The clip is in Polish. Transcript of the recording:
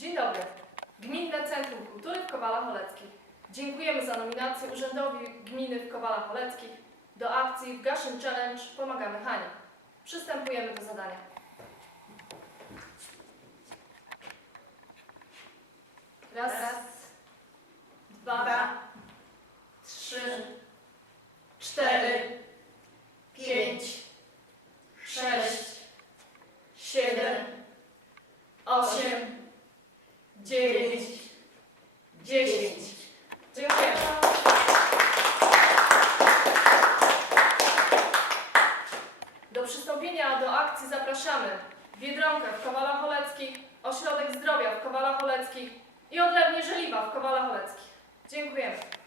Dzień dobry. Gminne Centrum Kultury w Kowalach Oleckich. Dziękujemy za nominację Urzędowi Gminy w Kowalach Oleckich do akcji w Gaszyn Challenge Pomagamy Hani. Przystępujemy do zadania. Raz, dwa, trzy, cztery, pięć, sześć, siedem, osiem, dziewięć, dziesięć. Dziękuję. Do przystąpienia do akcji zapraszamy Biedronkę w Kowalach Oleckich, Ośrodek Zdrowia w Kowalach Oleckich i Odlewnie Żeliwa w Kowalach Oleckich. Dziękujemy.